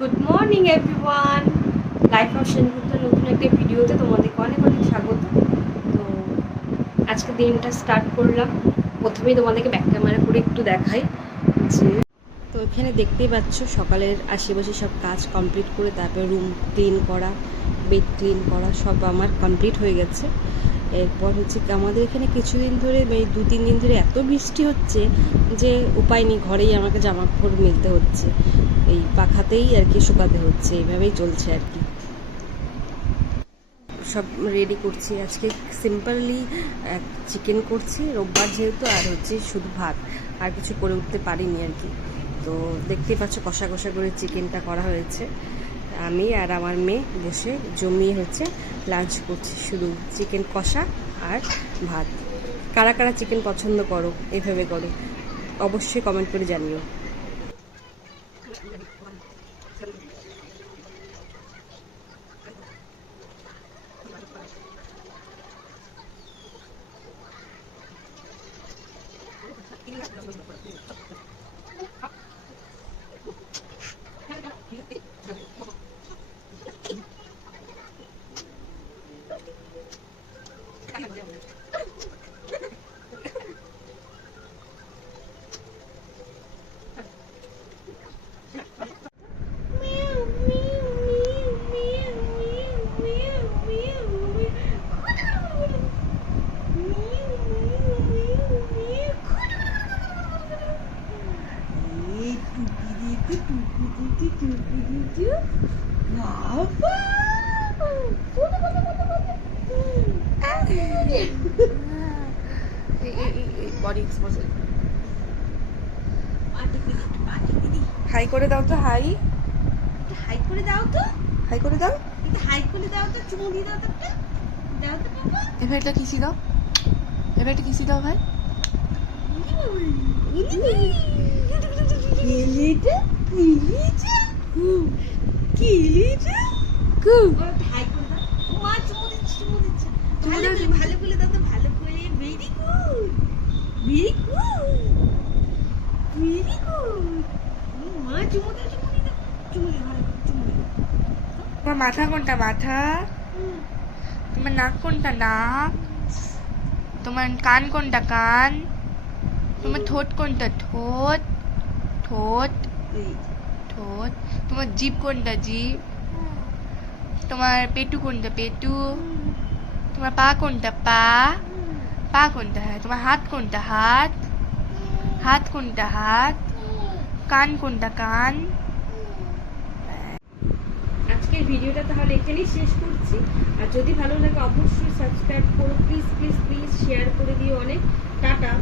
Good morning everyone, life of সেনগুপ্তের নতুন একটা ভিডিওতে তোমাদেরকে অনেক অনেক স্বাগত। তো আজকে দিনটা স্টার্ট করলাম। প্রথমেই তোমাদেরকে ব্যাক ক্যামেরা করে একটু দেখাই যে, তো এখানে দেখতেই পাচ্ছ সকালের আশেপাশে সব কাজ কমপ্লিট করে তারপর রুম ক্লিন করা, বেড ক্লিন করা সব আমার কমপ্লিট হয়ে গেছে। এরপর হচ্ছে আমাদের এখানে কিছুদিন ধরে এই 2-3 দিন ধরে এত বৃষ্টি হচ্ছে যে উপায় নেই, ঘরেই আমাকে জামা কাপড় মেলতে হচ্ছে, এই পাখাতেই আর কি শুকাতে হচ্ছে, এইভাবেই চলছে আর কি। সব রেডি করছি আজকে সিম্পলি, চিকেন করছি রোববার যেহেতু, আর হচ্ছে শুধু ভাত, আর কিছু করে উঠতে পারিনি আর কি। তো দেখতেই পাচ্ছ কষা কষা করে চিকেনটা করা হয়েছে। আমি আর আমার মেয়ে বসে জমিয়ে হচ্ছে লাঞ্চ করছি, শুধু চিকেন কষা আর ভাত। কারা কারা চিকেন পছন্দ করো, এইভাবে করো, অবশ্যই কমেন্ট করে জানিও। বডি এক্সপোজার হাই করে দাও তো, হাই হাই করে দাও তো, হাই করে দাও, হাই করে দাও তো, চুমু দিয়ে দাও তো, দাও তো বাবা। এবার একটা কিসি দাও, এবার একটা কিসি দাও ভাই। কিলিটা কিলিটা কিলিটা কু হাই করে দাও। মা চুমু দিচ্ছে, চুমু দিচ্ছে। ভালো করে, ভালো করে দাও তো, ভালো করে। Very good, very good, very good. মা চুমু দাও, চুমু দাও, চুমু দাও, ভালো করে চুমু দাও। তোমার মাথা কোনটা মাথা? তোমার নাক কোনটা নাক? তোমার কান কোনটা কান? তোমার ঠোঁট কোনটা ঠোঁট? ঠোঁট ঠোঁট। তোমার জিভ কোনটা জিভ? তোমার পেটু কোনটা পেটু? তোমার পা কোনটা পা? পা কোনটা হ্যাঁ? তোমার হাত কোনটা হাত? হাত কোনটা হাত? কান কোনটা কান? আজকের ভিডিওটা তাহলে এখানেই শেষ করছি। আর যদি ভালো লাগে অবশ্যই সাবস্ক্রাইব করো, প্লিজ প্লিজ প্লিজ শেয়ার করে দিও অনেক। টাটা।